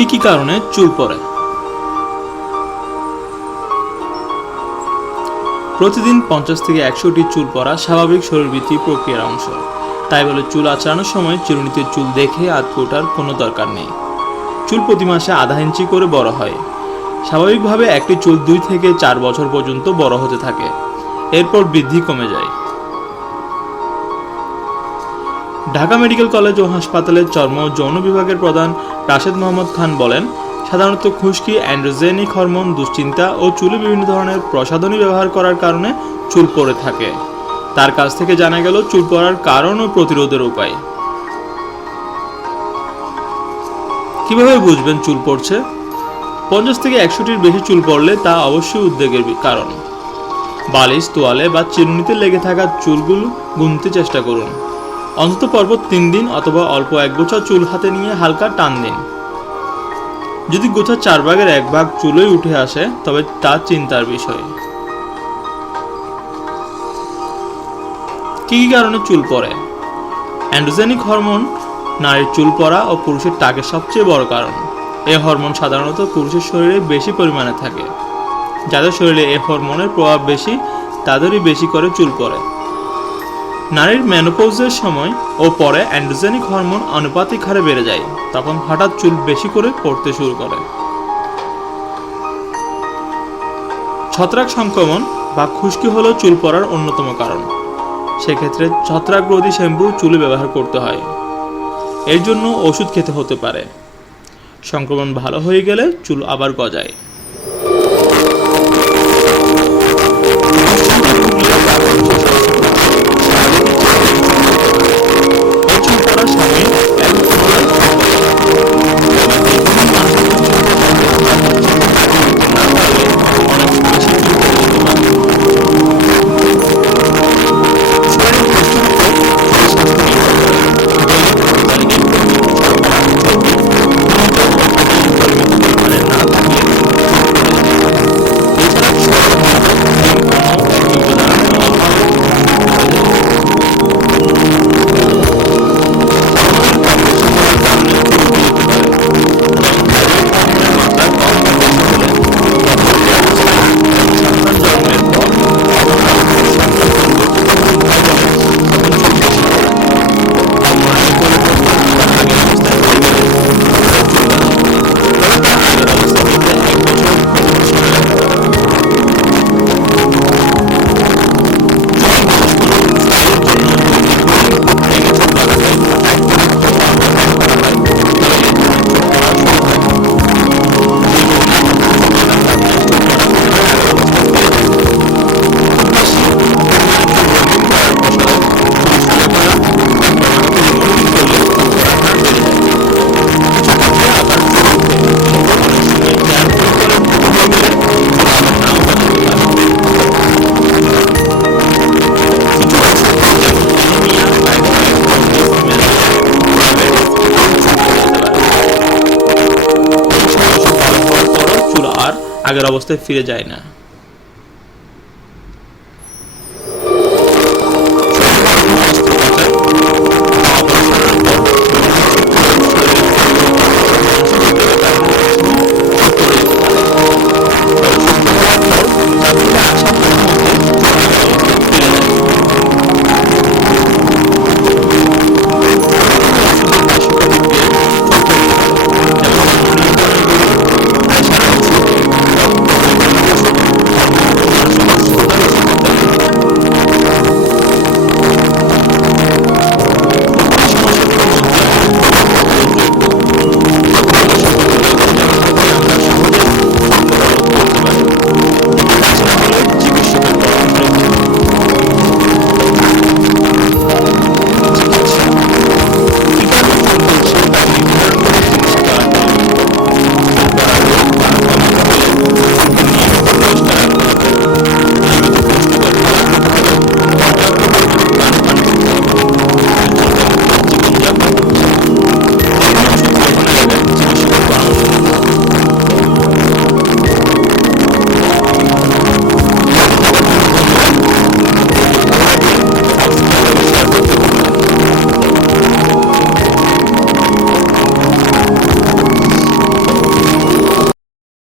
কি কি কারণে চুল পড়ে? প্রতিদিন পঞ্চাশ থেকে একশোটি চুল পড়া স্বাভাবিক শরীরবৃত্তি প্রক্রিয়ার অংশ। তাই বলে চুল আঁচড়ানোর সময় চিরুনিতে চুল দেখে আতকে ওঠার কোনো দরকার নেই। চুল প্রতি মাসে আধা ইঞ্চি করে বড় হয়। স্বাভাবিকভাবে একটি চুল দুই থেকে চার বছর পর্যন্ত বড় হতে থাকে। এরপর বৃদ্ধি কমে যায়। ঢাকা মেডিকেল কলেজ ও হাসপাতালের চর্ম যৌন বিভাগের প্রধান রাশেদ মোহাম্মদ খান বলেন, সাধারণত খুশকি, অ্যান্ড্রোজেনিক হরমোন, দুশ্চিন্তা ও চুলে বিভিন্ন ধরনের প্রসাধনী ব্যবহার করার কারণে চুল পড়ে থাকে। তার কাছ থেকে জানা গেল, চুল পড়ার কারণ ও প্রতিরোধের উপায়। কীভাবে বুঝবেন চুল পড়ছে? পঞ্চাশ থেকে একশোটির বেশি চুল পড়লে তা অবশ্যই উদ্বেগের কারণ। বালিশ, তোয়ালে বা চিরুনিতে লেগে থাকা চুলগুলো গুনতে চেষ্টা করুন। অন্তত পর্ব তিন দিন অথবা অল্প এক গোছা চুল হাতে নিয়ে হালকা টান দিন। যদি গোছা চার ভাগের এক ভাগ চুলোই উঠে আসে, তবে তা চিন্তার বিষয়। কি কি কারণে চুল পড়ে? অ্যান্ড্রোজেনিক হরমোন, নারীর চুল পড়া ও পুরুষের টাকের সবচেয়ে বড় কারণ। এই হরমোন সাধারণত পুরুষের শরীরে বেশি পরিমাণে থাকে। যাদের শরীরে এ হরমোনের প্রভাব বেশি, তাদেরই বেশি করে চুল পড়ে। নারীর মেনোপৌজের সময় ও পরে অ্যান্ড্রোজেনিক হরমোন আনুপাতিক হারে বেড়ে যায়, তখন হঠাৎ চুল বেশি করে পড়তে শুরু করে। ছত্রাক সংক্রমণ বা খুশকি হলো চুল পড়ার অন্যতম কারণ। সেক্ষেত্রে ছত্রাকরোধী শ্যাম্পু চুলে ব্যবহার করতে হয়। এর জন্য ওষুধ খেতে হতে পারে। সংক্রমণ ভালো হয়ে গেলে চুল আবার গজায়। আগের অবস্থায় ফিরে যায় না।